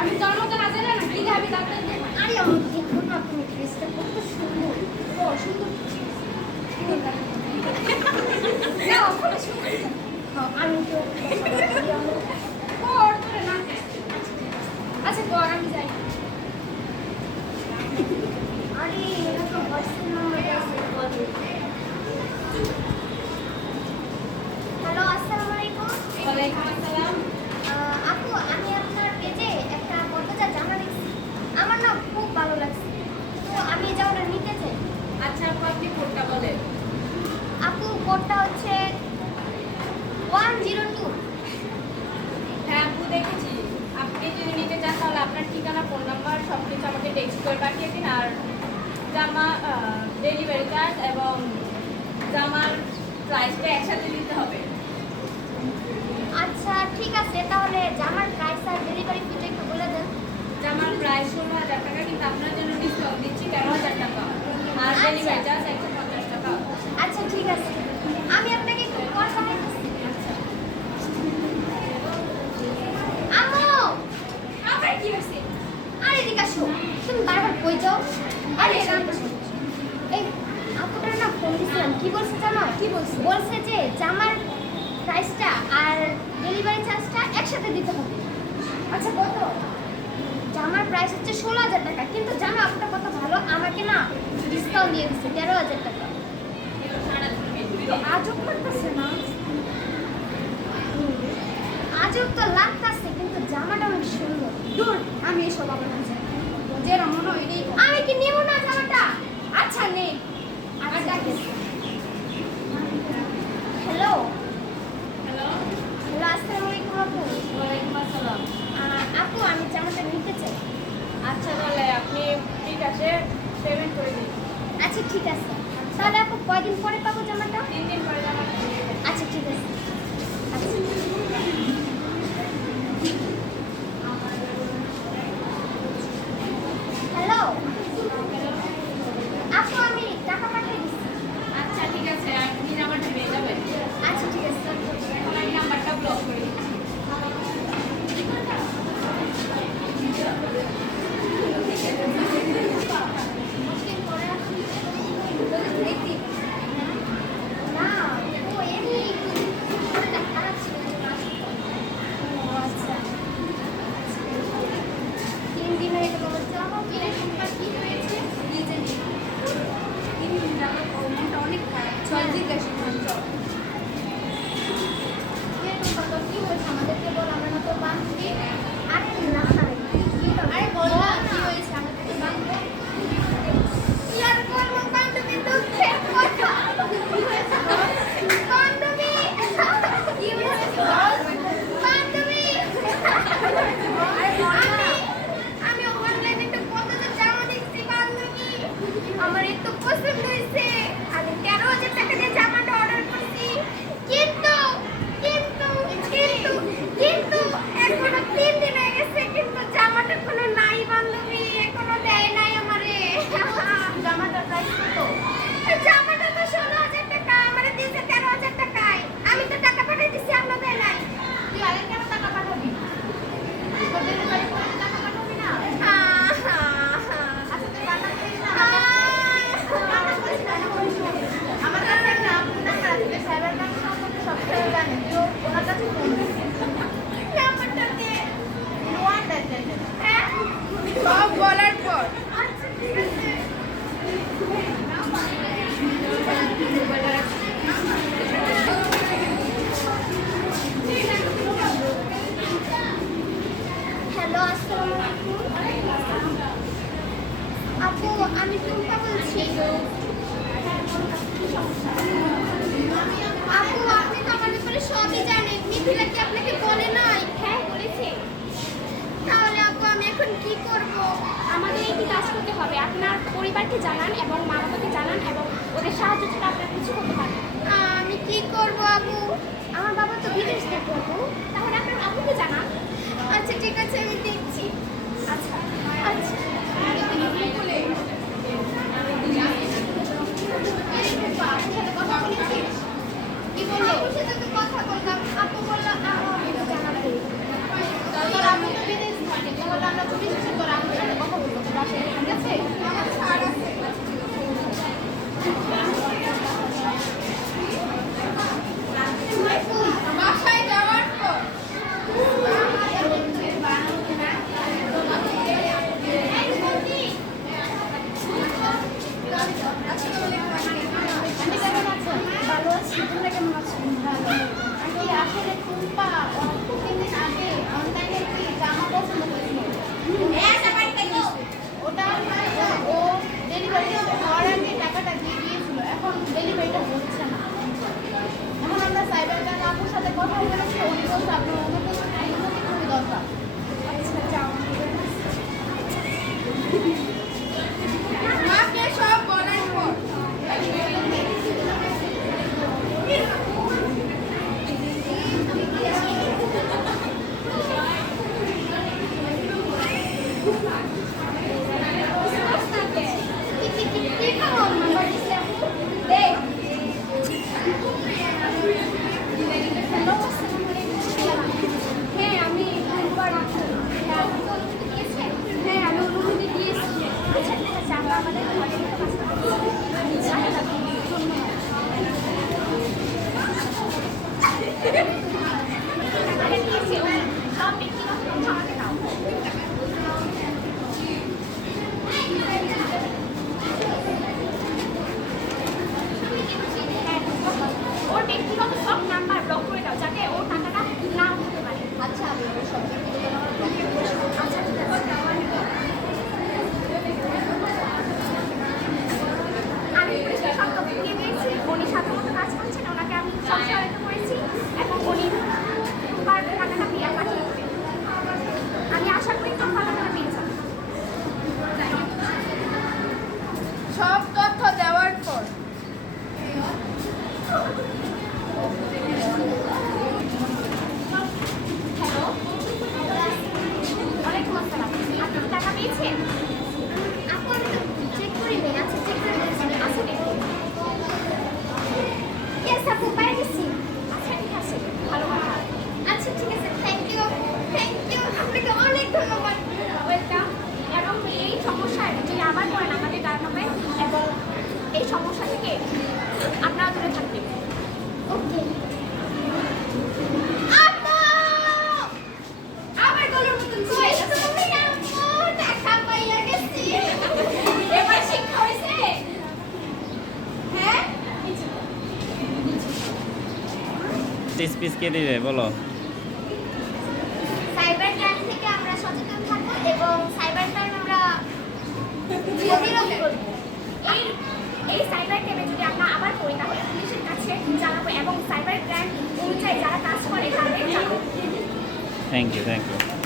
আমি জন্মতে না জানি না কি খাবি তাতে আরে আমি দেখো না তুমি ড্রেসটা কত সুন্দর। ও সুন্দর আমি তো ওর তোরে না আচ্ছা তো আমি যাই আরে এটা তো হোয়াটসঅ্যাপ নাম্বার আছে। হ্যালো, আসসালামু আলাইকুম। ওয়ালাইকুম আসসালাম আপু, আমি আপনার পেজে একটা পর্দা জামা দেখছি, আমার না খুব ভালো লাগছে, তো আমি এই জামাটা নিতে চাই। আচ্ছা আপনি কোডটা বলেন আপু, কোডটা হচ্ছে 102। হ্যাঁ আপু দেখেছি আপনি যদি নিতে চান তাহলে আপনার ঠিকানা ফোন নাম্বার সব কিছু আমাকে টেক্সট করে পাঠিয়ে দিন আর জামা ডেলিভারি চার্জ এবং জামার প্রাইসটা একসাথে দিতে হবে আচ্ছা ঠিক আছে, তাহলে জামার প্রাইস আর ডেলিভারি ফিটা একটু বলে দেন। জামার প্রাইস 16,000 টাকা কিন্তু আপনার জন্য ডিসকাউন্ট দিচ্ছি 13,000 টাকা আর ডেলিভারি চার্জ 150 টাকা আচ্ছা ঠিক আছে, আমি আপনাকে একটু কথা বলতেছি। আম্মু, আবার কি হয়েছে আরে এদিকে আসো, তুমি বারবার কই যাও? আরে আরে, শান্ত হও। এই আপুটার না ফোন দিছিলাম, কি বলছে জানো? কি বলছে? বলছে যে জামার প্রাইসটা আর ডেলিভারি চার্জটা একসাথে দিতে হবে। আচ্ছা কত জামার প্রাইস হচ্ছে 16,000 টাকা, কিন্তু জানো আপুটা কত ভালো, আমাকে না ডিসকাউন্ট দিয়ে দিচ্ছে 13,000 টাকা। আজব করতেছে না আজও তো লাগতাছে, কিন্তু জামাটা অনেক সুন্দর। দূর আমি এসব আবার বুঝি যেটা মনে হয় এটাই করো। আমি কি নেব না জামাটা? আচ্ছা নে আর ডাকিস হ্যালো হ্যালো হ্যালো, আসসালামু আলাইকুম আপু। ওয়ালাইকুম আসসালাম আপু, আমি জামাটা নিতে চাই। আচ্ছা তাহলে আপনি ঠিক আছে পেমেন্ট করে দিন আচ্ছা ঠিক আছে, তাহলে আপু কয়দিন পরে পাবো জামাটা? 3 দিন পরে জামা দিয়ে দেবেন। আচ্ছা ঠিক আছে। আচ্ছা হ্যালো আপু, আমি টাকা পাঠিয়ে দিচ্ছি। আচ্ছা ঠিক আছে আপনি জামাটা পেয়ে যাবেন আচ্ছা ঠিক আছে। এখন আমি নাম্বারটা ব্লক করে দিচ্ছি না, ও এমনি শরীরটা খারাপ ছিল, এই জন্য আসতে পারিনি। ও আচ্ছা, 3 দিন হয়ে গেল আমার জামা কিনে। কি হয়েছে নিজে নিয়ে 3 দিন যাবো ওর মনটা অনেক খারাপ চল জিজ্ঞাসা করি চল কি হয়েছে আমাদেরকে বল, আমরা না তোর বান্ধবী। আরে না, আরে বল না কি হয়েছে আমাদের বান্ধব ইয়ার বলবো বান্ধবী, দুঃখের কথা। বান্ধবী, কি হয়েছে বল বান্ধবী, আমি অনলাইনে একটা পছন্দ জামা দেখছি বান্ধবী, আমার এত পছন্দ হয়েছে, আমি 13,000 টাকা দিয়ে জামাটা অর্ডার করছি, কিন্তু কিন্তু কিন্তু কিন্তু এখনো 3 দিন হয়ে গেছে, কিন্তু জামাটা কোনো নাই বান্ধবী, এখনো দেয় নাই আমারে। জামাটার প্রাইস কত জামাটা তো 16,000 টাকা, আমারে দিয়েছে 13,000 টাকায়, আমি তো টাকা পাঠিয়ে দিছি, আপনার দেয় নাই। তুই আরে কেন টাকা পাঠাবি তোর ডেলিভারি করে টাকা পাঠাবি না আচ্ছা তুই রান্না করিস না রান্না করিস না আমার কাছে একটা আপনার নাম্বার আছে সাইবার ব্যাংক সম্পর্কে সব কিছু জানেন তো ওনার কাছে ফোন দিন নাম্বারটা দে। ওয়ান দেন দেন হ্যাঁ? সব বলার পর আচ্ছা ঠিক আছে। হ্যালো, আসসালামু আলাইকুম। আপু, আমি টুম্পা বলছি। আপু, আপনি তো আমার ব্যাপারে সবই জানেন, মিথিলা কি আপনাকে বলে নাই? হ্যাঁ বলেছে। তাহলে আপু আমি এখন কি করব? আমাদের একটি কাজ করতে হবে, আপনার পরিবারকে জানান এবং মা বাবাকে জানান এবং ওদের সাহায্য ছাড়া আপনার কিছু করতে পারবেন না। আমি কি করব আপু? আমার বাবা তো বিদেশ দেখবো আপু, তাহলে আপনার আব্বুকে জানান। আচ্ছা ঠিক আছে, আমি দেখছি। আচ্ছা আচ্ছা। এই রূপা, আপনার সাথে কথা বলেছিস? কি বললো? আপুর সাথে তো কথা বললাম, আপু বলল আমাকে জানাতে। স্পিচ কে দিবে বলো? সাইবার ক্রাইম থেকে আমরা সচেতন থাকবো এবং সাইবার ক্রাইম আমরা প্রতিরোধ করবো। এই সাইবার ক্রাইমে যদি আমরা আবার করি তাহলে পুলিশের কাছে জানাবো এবং সাইবার ক্রাইম অনুযায়ী যারা কাজ করে তাদের জানাবো। Thank you, thank you.